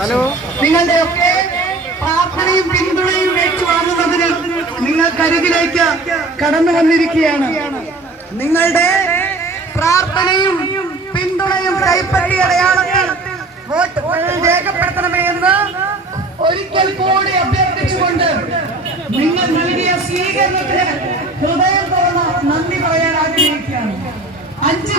Hello, നിങ്ങളുടെയൊക്കെ പ്രാർത്ഥനയും പിന്തുണയും ഏറ്റുവാങ്ങുന്നതിന് നിങ്ങൾക്കരികിലേക്ക് കടന്നു വന്നിരിക്കുകയാണ്. നിങ്ങളുടെ പ്രാർത്ഥനയും പിന്തുണയും കൈപ്പറ്റിയ അടയാളത്തിൽ വോട്ട് രേഖപ്പെടുത്തണമേ എന്ന് ഒരിക്കൽ കൂടി അഭ്യർത്ഥിച്ചുകൊണ്ട് നിങ്ങൾ നൽകിയ സ്വീകരണത്തിന് ഹൃദയം തുറന്ന് നന്ദി പറയാൻ ആഗ്രഹിക്കുകയാണ്. 5